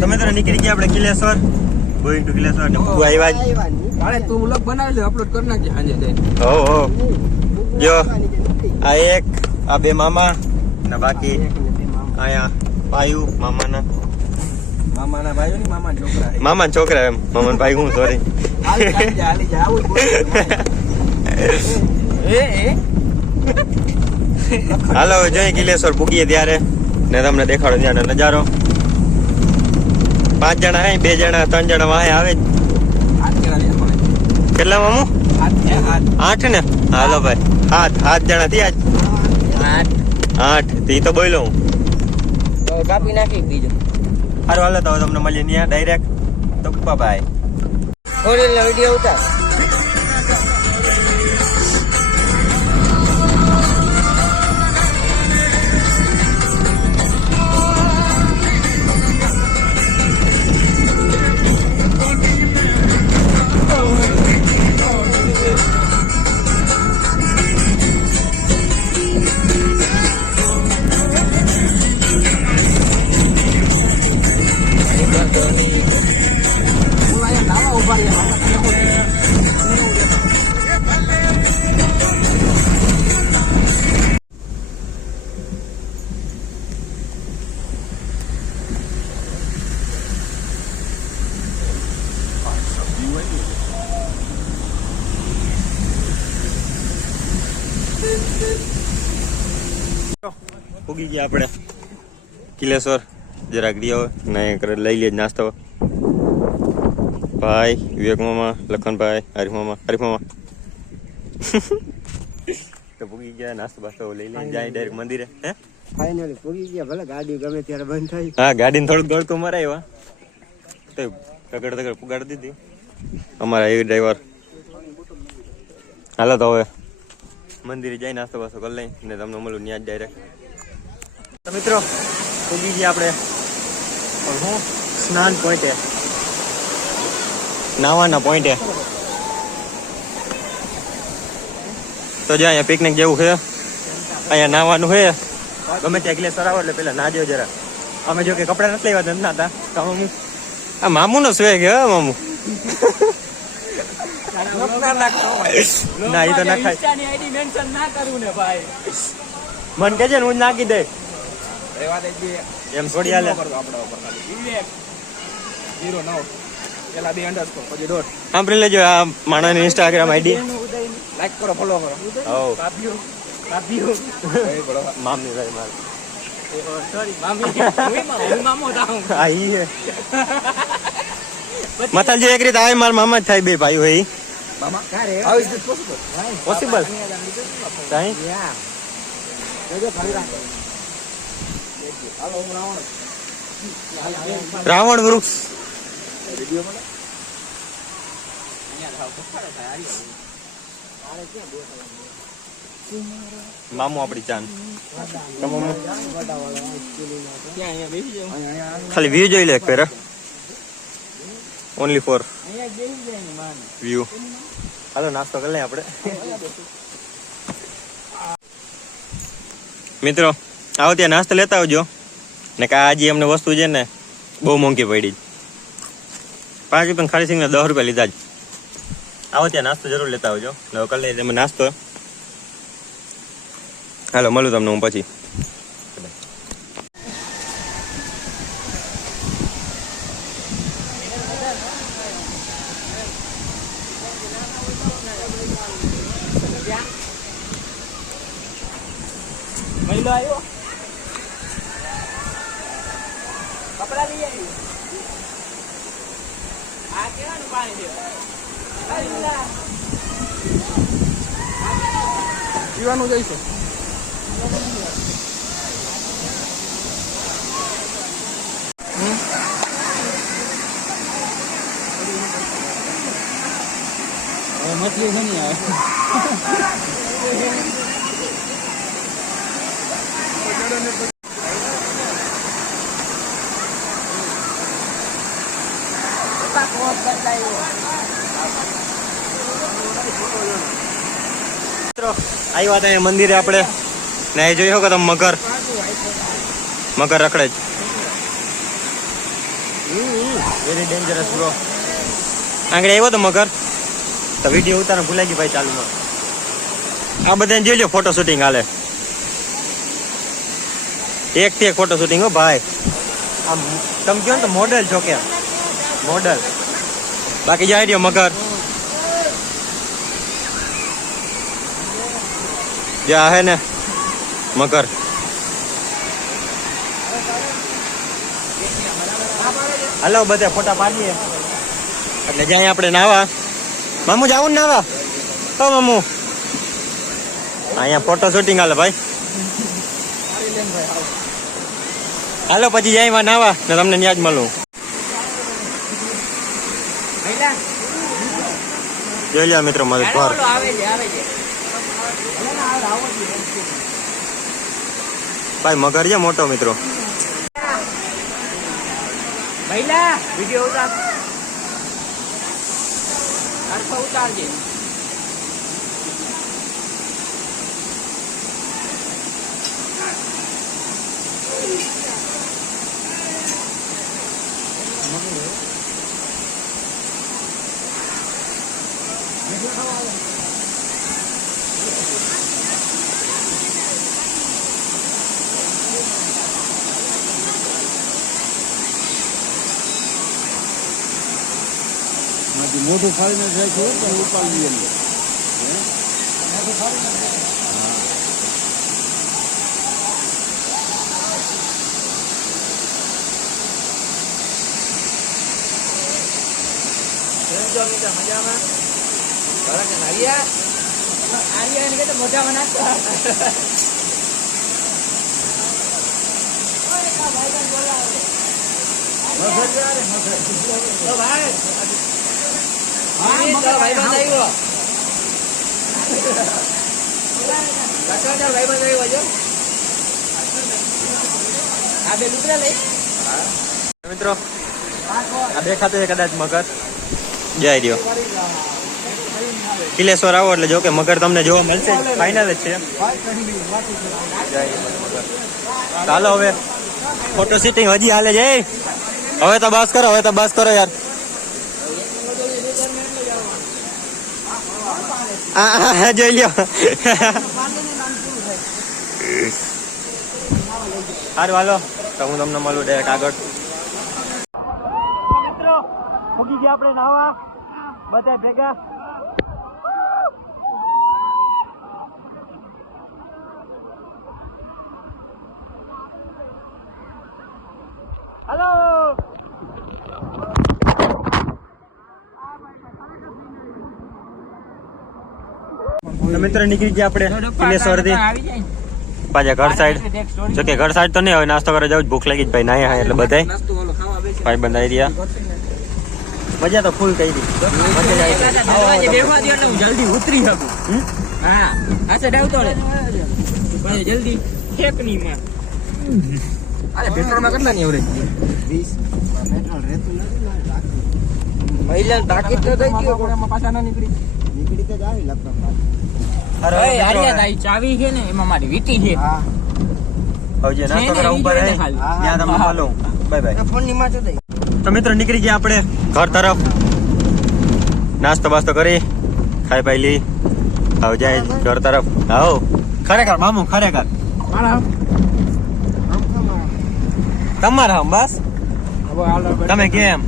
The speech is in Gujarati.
તમે તો નીકળી ગયા આપણે કિલેશ્વર ગોઈંગ ટુ કિલેશ્વર ને તું આવ્યા જ અરે તું વ્લોગ બનાવી લે અપલોડ કરી નાખજે સાંજે જઈને હો જો આ એક આ બે મામા ને બાકી આયા ભાઈઓ મામાના ભાઈઓ ની મામાના છોકરા મામાના છોકરા એમ મામાના ભાઈ હું સોરી હાલી જા આવું હાલો જઈ કિલેશ્વર પૂગીએ ત્યારે ને તમને દેખાડો ત્યાંનો નજારો 5 જણા હે 2 જણા 3 જણા વાહે આવે કેટલા મામુ 8 ને હાલો ભાઈ 7 જણા થયા 8 તી તો બોલ્યો હું કાપી નાખી બીજો હારું હાલો તો તમને મળીએ ત્યાં ડાયરેક્ટ તો બાય ઓરેલ વિડિયો ઉતાર ઉગી ગયા આપણે કિલેશ્વર જરાક દિયો ને લઈ લે નાસ્તો ભાઈ વિવેક મામા લખનભાઈ હરીફ મામા તો પૂગી ગયા નાસ્તો બાસ્તો લઈ લઈને જાય ડાયરેક્ટ મંદિરે હે ફાઇનલી પૂગી ગયા ભલે ગાડી ગમે ત્યારે બંધ થઈ હા ગાડીને થોડુંક દોડતું મરાય તો તગડ પુગાડી દીધી અમારા એ ડ્રાઈવર હાલો તો હવે મંદિરે જાય નાસ્તો બાસ્તો કરી લઈ ને તમને મળું ત્યાં જ ડાયરેક્ટ તો મિત્રો પૂગી ગયા આપણે હું સ્નાન પોઈન્ટે નાવાના પોઈન્ટે તો જ્યાં અહીંયા પિકનિક જેવું છે અહીંયા નાવાનું છે ગમે ત્યાં કિલેશ્વર આવો એટલે પેલા ના જેવો જરા અમે જો કે કપડા નથી લેવા ધંધા હતા તો મામુ આ મામુ નો સ્વેગ હે મામુ ના એ તો ના ખાય મન કે છે ને હું નાખી દે એમ થોડી હાલે સાંભળી લેજો આ માણસની ઇન્સ્ટાગ્રામ આઈડી લાઈક કરો ફોલો કરો મામી ભાઈ મારે મથલજી એક રીતે આવે મારા મામા જ થાય બે ભાઈઓ એ પોસિબલ રાવણ વૃક્ષ મામુ આપડી ચાન ખાલી વ્યૂ જોઈ લે પેરા ઓનલી ફોર વ્યૂ હાલો નાસ્તો કરી લઈએ આપણે મિત્રો આવો ત્યાં નાસ્તો લેતા આવજો ને કા આજે અમને વસ્તુ છે ને બહુ મોંઘી પડી 5 રૂપિયા ખાલી સિંગના 10 રૂપિયા લીધા જ આવો ત્યાં નાસ્તો જરૂર લેતા આવજો ને કરી લઈએ તમે નાસ્તો હાલો મળું તમને હું પછી મહિલો આવ્યો કપડા લઈ આવ્યો આ કેવાનું પાણી પીવાનું જઈશું મછલી ઘણી આવે આવ્યા હતા મંદિરે આપણે ને જોઈ શકો તમે મગર રખડે જ વેરી ડેન્જરસ બ્રો. આગળ આવ્યો તો મગર તો વિડીયો ઉતારવાનું ભૂલાઈ ગઈ ભાઈ ચાલુમાં. આ બધાને જોઈ લો ફોટો શૂટિંગ હાલે. એક થી એક ફોટો શૂટિંગ હો ભાઈ. આમ તમે કહો ને તો મોડેલ છો કે મોડેલ. બાકી જાય રહ્યો મગર. જ્યાં હે ને મગર. હાલો બધા ફોટા પાડીએ એટલે જાય આપણે નાવા. મામુ જાવું ને નાવા? હો મામુ અહીંયા ફોટો શૂટિંગ હાલે ભાઈ. હાલો પછી જાય માં નાવા ને તમને ત્યાં જ મળું. જોઈ લ્યો મિત્રો મારું ઘર. ભાઈ મગર છે મોટો મિત્રો. વિડીયો ઉતારજે. મોટું ફાળીને જાય છે પણ ઉપાડી લઈએ. મજામાં મજામાં નાખતા. મિત્રો આ દેખાતું છે કદાચ મગર. જઈ રહ્યો કિલેશ્વર આવો એટલે જો કે મગર તમને જોવા મળશે. ફાઇનલ જ છે. ચાલો હવે ફોટો શૂટિંગ હજી હાલે છે. હવે તો બસ કરો, હવે તો બસ કરો યાર. હા જોઈ લ્યો. સારું હાલો તો હું તમને મળું ડાયરેક્ટ આગળ. મિત્રો મૂકી ગયા આપણે નાવા બધા ભેગા. હાલો તો મિત્રો નીકળી ગયા આપણે કિલેશ્વર થી પાછા ઘર સાઈડ. જો કે ઘર સાઈડ તો નહીં, હવે નાસ્તો કરવા જાવ. ભૂખ લાગી જ ભાઈ નાયા એટલે બધા ભાઈ બંધ આવી રહ્યા. મજા તો ફૂલ કરી જલ્દી ઉતરી શકું. હા આ સાઈડ આવતો જલ્દી ઠેકની માં. અરે પેટ્રોલમાં કેટલા ની એવરેજ? 20 પેટ્રોલ રહેતું નથી. મહિલા તાકીદ તો થઈ ગયો પણ એમાં પાછા ના નીકળી તો જ આવી લગભગ. અરે આર્યા તાઈ ચાવી છે ને એમાં મારી વીટી છે. હા હવે જે નાસ્તો કરવા ઉપર હે ત્યાં તમને મળો. Bye bye. ફોન ની માં તો તો મિત્રો નીકળી ગયા આપણે ઘર તરફ. નાસ્તો બાસ્તો કરી ખાઈ પાઈ લી હવે જાય ઘર તરફ. આવો ખરેખર મામુ ખરેખર તમારા હમ બસ તમે કેમ